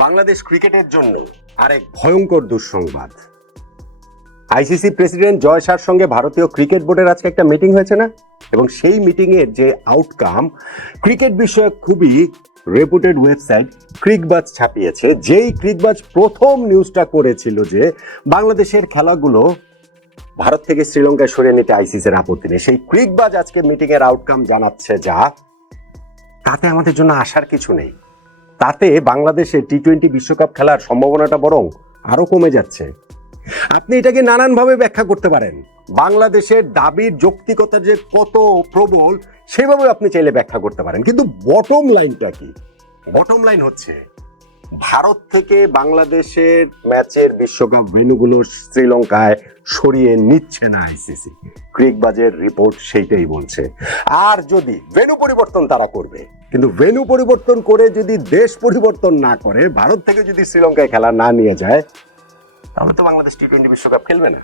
বাংলাদেশ ক্রিকেটের জন্য আরেক ভয়ঙ্কর দুঃসংবাদ। আইসিসি প্রেসিডেন্ট জয় শাহর সঙ্গে ভারতীয় ক্রিকেট বোর্ডের আজকে একটা মিটিং হয়েছে না, এবং সেই মিটিং এর যে আউটকাম ক্রিকেট বিষয়ক খুবই রেপুটেড ওয়েবসাইট ক্রিকবাজ ছাপিয়েছে। যেই ক্রিকবাজ প্রথম নিউজটা করেছিল যে বাংলাদেশের খেলাগুলো ভারত থেকে শ্রীলঙ্কায় সরিয়ে নিতে আইসিসির আপত্তি নেই, সেই ক্রিকবাজ আজকে মিটিং এর আউটকাম জানাচ্ছে যা তাতে আমাদের জন্য আসার কিছু নেই। তাতে বাংলাদেশে টি-20 বিশ্বকাপ খেলার সম্ভাবনাটা বরং আরো কমে যাচ্ছে। আপনি এটাকে নানানভাবে ব্যাখ্যা করতে পারেন। বাংলাদেশের দাবির যৌক্তিকতা যে কত প্রবল সেভাবে আপনি চাইলে ব্যাখ্যা করতে পারেন, কিন্তু বটম লাইনটা কি? বটম লাইন হচ্ছে ভারত থেকে বাংলাদেশের ম্যাচের বিশ্বকাপ ভেন্যুগুলো শ্রীলঙ্কায় সরিয়ে নিচ্ছে না আইসিসি। ক্রিকবাজের রিপোর্ট সেইটাই বলছে। আর যদি ভেন্যু পরিবর্তন তারা করবে, কিন্তু ভেন্যু পরিবর্তন করে যদি দেশ পরিবর্তন না করে, ভারত থেকে যদি শ্রীলঙ্কায় খেলা না নিয়ে যায়, তাহলে তো বাংলাদেশ টি-20 বিশ্বকাপ খেলবে না।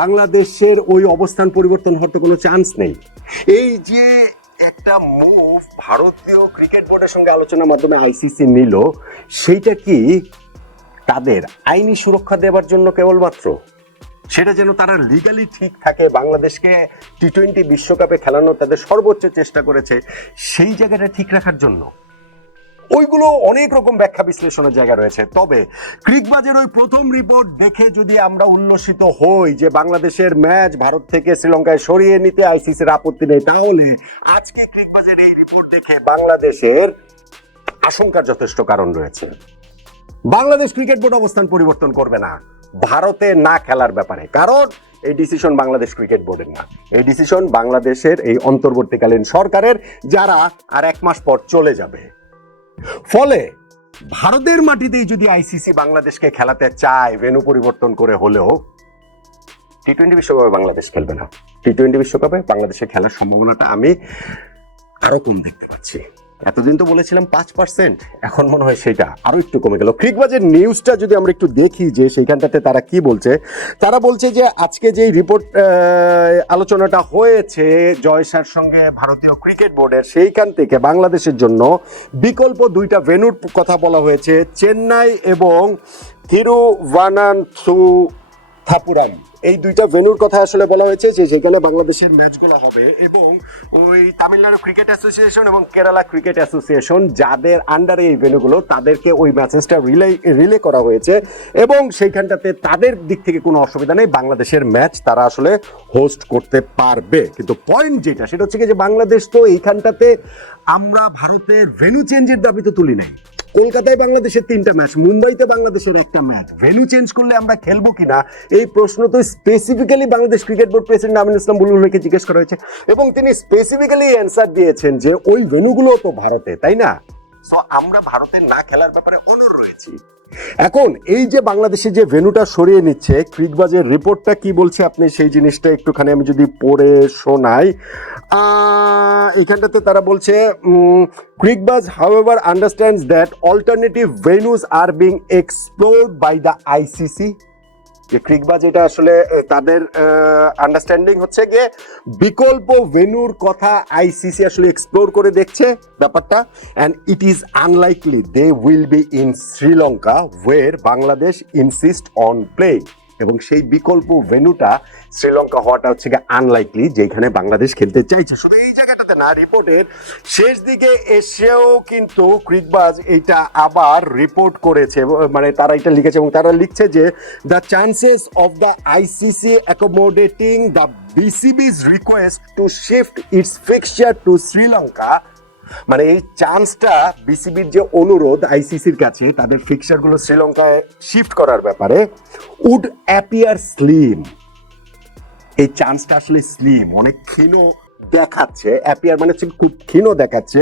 বাংলাদেশের ওই অবস্থান পরিবর্তন হওয়ার তো কোনো চান্স নেই। এই যে একটা মুভ ভারতীয় ক্রিকেট বোর্ডের সঙ্গে আলোচনার মাধ্যমে আইসিসি নিল, সেইটা কি তাদের আইনি সুরক্ষা দেওয়ার জন্য কেবলমাত্র? সেটা যেন তারা লিগালি ঠিক থাকে, বাংলাদেশকে টি-20 বিশ্বকাপে খেলানোর তাদের সর্বোচ্চ চেষ্টা করেছে, সেই জায়গাটা ঠিক রাখার জন্য? ওইগুলো অনেক রকম ব্যাখ্যা বিশ্লেষণের জায়গা রয়েছে। তবে ক্রিকবাজের ওই প্রথম রিপোর্ট দেখে যদি আমরা উল্লসিত হই যে বাংলাদেশের ম্যাচ ভারত থেকে শ্রীলঙ্কায় সরিয়ে নিতে আইসিসির আপত্তি নেই, তাহলে আজকে ক্রিকবাজের এই রিপোর্ট দেখে বাংলাদেশের আশঙ্কার যথেষ্ট কারণ রয়েছে। বাংলাদেশ ক্রিকেট বোর্ড অবস্থান পরিবর্তন করবে না ভারতে না খেলার ব্যাপারে, কারণ এই ডিসিশন বাংলাদেশ ক্রিকেট বোর্ডের না, এই ডিসিশন বাংলাদেশের এই অন্তর্বর্তীকালীন সরকারের, যারা আর এক মাস পর চলে যাবে। ফলে ভারতের মাটিতেই যদি আইসিসি বাংলাদেশকে খেলাতে চায় ভেন্যু পরিবর্তন করে হলেও, টি-20 বিশ্বকাপে বাংলাদেশ খেলবে না। টি-20 বিশ্বকাপে বাংলাদেশে খেলার সম্ভাবনাটা আমি আরো কম দেখতে পাচ্ছি। এতদিন তো বলেছিলাম 5%, এখন মনে হয় সেটা আরো একটু কমে গেল। ক্রিকবাজের নিউজটা যদি আমরা একটু দেখি যে সেইখানটাতে তারা কি বলছে, তারা বলছে যে আজকে যে রিপোর্ট আলোচনাটা হয়েছে জয় শাহর সঙ্গে ভারতীয় ক্রিকেট বোর্ডের, সেইখান থেকে বাংলাদেশের জন্য বিকল্প দুইটা ভেন্যুর কথা বলা হয়েছে, চেন্নাই এবং থিরুভানান্থপুরম। এই দুইটা ভেন্যুর কথা আসলে বলা হয়েছে যে সেখানে বাংলাদেশের ম্যাচগুলো হবে, এবং ওই তামিলনাড়ু ক্রিকেট অ্যাসোসিয়েশন এবং কেরালা ক্রিকেট অ্যাসোসিয়েশন যাদের আন্ডারে এই ভেন্যুগুলো, তাদেরকে ওই ম্যাচেসটা রিলে করা হয়েছে, এবং সেইখানটাতে তাদের দিক থেকে কোনো অসুবিধা নেই, বাংলাদেশের ম্যাচ তারা আসলে হোস্ট করতে পারবে। কিন্তু পয়েন্ট যেটা, সেটা হচ্ছে কি যে বাংলাদেশ তো এইখানটাতে আমরা ভারতের ভেন্যু চেঞ্জের দাবি তো তুলি নাই। কলকাতায় বাংলাদেশের 3টা ম্যাচ, মুম্বাইতে বাংলাদেশের 1টা ম্যাচ, ভেন্যু চেঞ্জ করলে আমরা খেলবো কিনা এই প্রশ্ন তো specifically Bangladesh cricket board president Aminul Islam Bulbul ভাইকে জিজ্ঞেস করা হয়েছে, এবং তিনি স্পেসিফিক্যালি অ্যান্সার দিয়েছেন যে ওই ভেন্যুগুলো তো ভারতে, তাই না? সো আমরা ভারতের না খেলার ব্যাপারে অনড় রয়েছি। এখন এই যে বাংলাদেশে যে ভেন্যুটা সরিয়ে নিচ্ছে, ক্রিকবাজের রিপোর্টটা কি বলছে আপনি সেই জিনিসটা একটুখানি আমি যদি পড়ে শোনাই। এইখানটাতে তারা বলছে ক্রিকবাজ however understands that alternative venues are being explored by the ICC। যে ক্রিকবাজ এটা আসলে তাদের আন্ডারস্ট্যান্ডিং হচ্ছে গিয়ে বিকল্প ভেন্যুর কথা আইসিসি আসলে এক্সপ্লোর করে দেখছে ব্যাপারটা, and it is unlikely they will be in Sri Lanka where Bangladesh insist on play, এবং সেই বিকল্প ভেন্যুটা শ্রীলঙ্কা হওয়াটা হচ্ছে গিয়ে আনলাইকলি, যেখানে বাংলাদেশ খেলতে চাইছে। শুধু এই জায়গাটাতে না, রিপোর্টের শেষ দিকে এসেও কিন্তু ক্রিকবাজ এইটা আবার রিপোর্ট করেছে, মানে তারা এটা লিখেছে, এবং তারা লিখছে যে the chances of the ICC accommodating the BCB's request to shift its fixture to Sri Lanka, মানে এই চান্সটা বিসিবির যে অনুরোধ আইসিসির কাছে তাদের ফিক্সচারগুলো শ্রীলঙ্কায় শিফট করার ব্যাপারে, উড অ্যাপিয়ার স্লিম। এই চান্সটা আসলে স্লিম, অনেক ক্ষীণ দেখাচ্ছে। অ্যাপিয়ার মানে হচ্ছে খুব ক্ষীণ দেখাচ্ছে,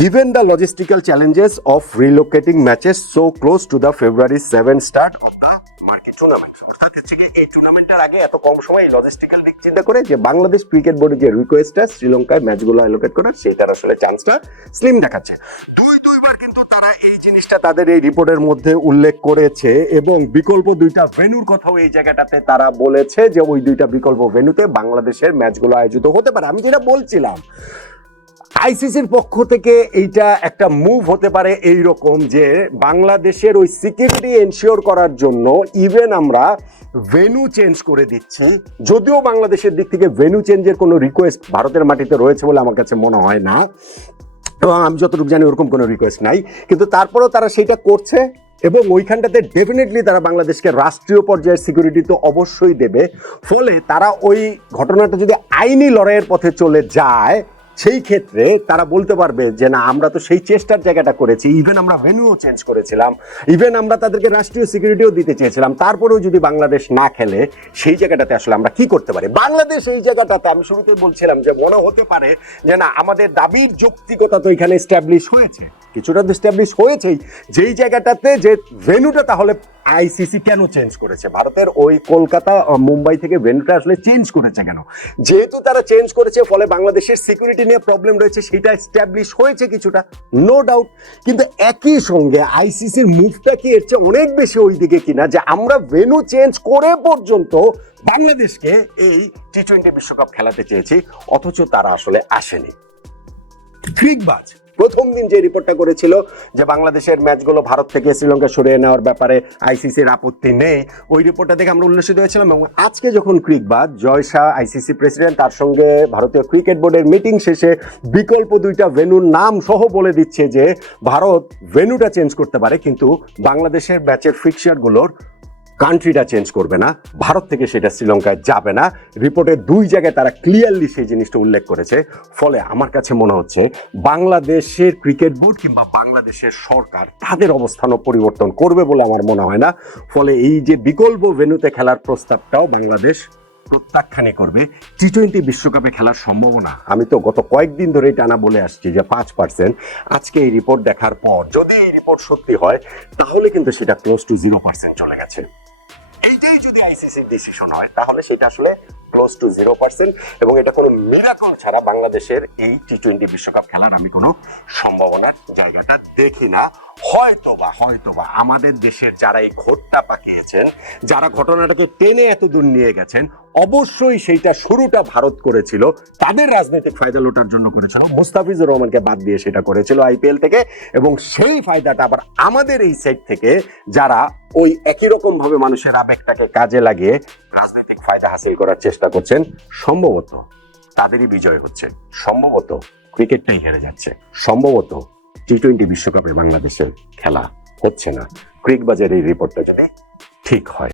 given the logistical challenges of relocating matches so close to the February 7 start of the marquee tournament। অর্থাৎ হচ্ছে কি এই টুর্নামেন্টের আগে এত কম সময় লজিস্টিক্যাল দিক চিন্তা করে যে বাংলাদেশ ক্রিকেট বোর্ডের যে রিকোয়েস্টটা শ্রীলঙ্কায় ম্যাচগুলো অ্যালোকেট করার, সেটার আসলে চান্সটা স্লিম দেখাচ্ছে। দুইবার কিন্তু তারা এই জিনিসটা তাদের এই রিপোর্টের মধ্যে উল্লেখ করেছে, এবং বিকল্প দুইটা ভেন্যুর কথাও এই জায়গাটাতে তারা বলেছে যে ওই দুইটা বিকল্প ভেন্যুতে বাংলাদেশের ম্যাচগুলো আয়োজিত হতে পারে। আমি যেটা বলছিলাম, আইসিসির পক্ষ থেকে এইটা একটা মুভ হতে পারে এই রকম যে বাংলাদেশের ওই সিকিউরিটি এনশিওর করার জন্য ইভেন আমরা ভেন্যু চেঞ্জ করে দিচ্ছি, যদিও বাংলাদেশের দিক থেকে ভেন্যু চেঞ্জের কোনো রিকোয়েস্ট ভারতের মাটিতে রয়েছে বলে আমার কাছে মনে হয় না, এবং আমি যতটুকু জানি ওরকম কোনো রিকোয়েস্ট নাই, কিন্তু তারপরেও তারা সেটা করছে এবং ওইখানটাতে ডেফিনেটলি তারা বাংলাদেশকে রাষ্ট্রীয় পর্যায়ের সিকিউরিটি তো অবশ্যই দেবে। ফলে তারা ওই ঘটনাটা যদি আইনি লড়াইয়ের পথে চলে যায় সেই ক্ষেত্রে তারা বলতে পারবে যে না, আমরা তো সেই চেষ্টার জায়গাটা করেছি, ইভেন আমরা ভেন্যুও চেঞ্জ করেছিলাম, ইভেন আমরা তাদেরকে রাষ্ট্রীয় সিকিউরিটিও দিতে চেয়েছিলাম, তারপরেও যদি বাংলাদেশ না খেলে সেই জায়গাটাতে আসলে আমরা কি করতে পারি। বাংলাদেশ এই জায়গাটাতে আমি শুরুতেই বলছিলাম যে মনে হতে পারে যে না, আমাদের দাবির যৌক্তিকতা তো এখানে এস্টাবলিশ হয়েছে, কিছুটা তো এস্টাবলিশ হয়েছেই, যেই জায়গাটাতে যে ভেন্যুটা তাহলে আইসিসি কেন চেঞ্জ করেছে, ভারতের ওই কলকাতা মুম্বাই থেকে ভেন্যুটা আসলে চেঞ্জ করেছে কেন, যেহেতু তারা চেঞ্জ করেছে ফলে বাংলাদেশের সিকিউরিটি নিয়ে প্রবলেম রয়েছে, সেটা এস্টাবলিশ হয়েছে কিছুটা, নো ডাউট। কিন্তু একই সঙ্গে আইসিসির মুভটা কি এর চেয়ে অনেক বেশি ওই দিকে কিনা যে আমরা ভেন্যু চেঞ্জ করে পর্যন্ত বাংলাদেশকে এই টি-20 বিশ্বকাপ খেলাতে চেয়েছি, অথচ তারা আসলে আসেনি। ট্রিকবাজ প্রথম দিন যে রিপোর্টটা করেছিল যে বাংলাদেশের ম্যাচগুলো ভারত থেকে শ্রীলঙ্কা সরিয়ে নেওয়ার ব্যাপারে আইসিসির আপত্তি নেই, ওই রিপোর্টটা দেখে আমরা উল্লসিত হয়েছিলাম। এবং আজকে যখন ক্রিকবাজ জয় শাহ আইসিসি প্রেসিডেন্ট তার সঙ্গে ভারতীয় ক্রিকেট বোর্ডের মিটিং শেষে বিকল্প দুইটা ভেন্যুর নাম সহ বলে দিচ্ছে যে ভারত ভেন্যুটা চেঞ্জ করতে পারে কিন্তু বাংলাদেশের ম্যাচের ফিক্সারগুলোর কান্ট্রিটা চেঞ্জ করবে না, ভারত থেকে সেটা শ্রীলঙ্কায় যাবে না, রিপোর্টের দুই জায়গায় তারা ক্লিয়ারলি সেই জিনিসটা উল্লেখ করেছে। ফলে আমার কাছে মনে হচ্ছে বাংলাদেশের ক্রিকেট বোর্ড কিংবা বাংলাদেশের সরকার তাদের অবস্থানও পরিবর্তন করবে বলে আমার মনে হয় না। ফলে এই যে বিকল্প ভেন্যুতে খেলার প্রস্তাবটাও বাংলাদেশ প্রত্যাখ্যানই করবে। টি-20 বিশ্বকাপে খেলার সম্ভাবনা আমি তো গত কয়েকদিন ধরেই টানা বলে আসছি যে 5%। আজকে এই রিপোর্ট দেখার পর যদি এই রিপোর্ট সত্যি হয় তাহলে কিন্তু সেটা ক্লোজ টু 0% চলে গেছে। এইটাই যদি আইসিসির ডিসিশন হয় তাহলে সেটা আসলে ক্লোজ টু 0%, এবং এটা কোনো মিরাকল ছাড়া বাংলাদেশের এই টি-20 বিশ্বকাপ খেলার আমি কোনো সম্ভাবনার জায়গাটা দেখি না। হয়তোবা আমাদের দেশের যারা এই ঘোরটা পাকিয়েছেন, যারা ঘটনাটাকে টেনে এত দূর নিয়ে গেছেন, অবশ্যই সেইটা শুরুটা ভারত করেছিল, তাদের রাজনৈতিক ফায়দা লোটার জন্য করেছিল, মুস্তাফিজুর রহমানকে বাদ দিয়ে সেটা করেছিল আইপিএল থেকে, এবং সেই ফায়দাটা আবার আমাদের এই সাইড থেকে যারা ওই একই রকম ভাবে মানুষের আবেগটাকে কাজে লাগিয়ে রাজনৈতিক ফায়দা হাসিল করার চেষ্টা করছেন, সম্ভবত তাদেরই বিজয় হচ্ছে, সম্ভবত ক্রিকেটটাই হেরে যাচ্ছে, সম্ভবত টি-20 বিশ্বকাপে বাংলাদেশের খেলা হচ্ছে না। ক্রিকবাজের এই রিপোর্টটা যদি ঠিক হয়।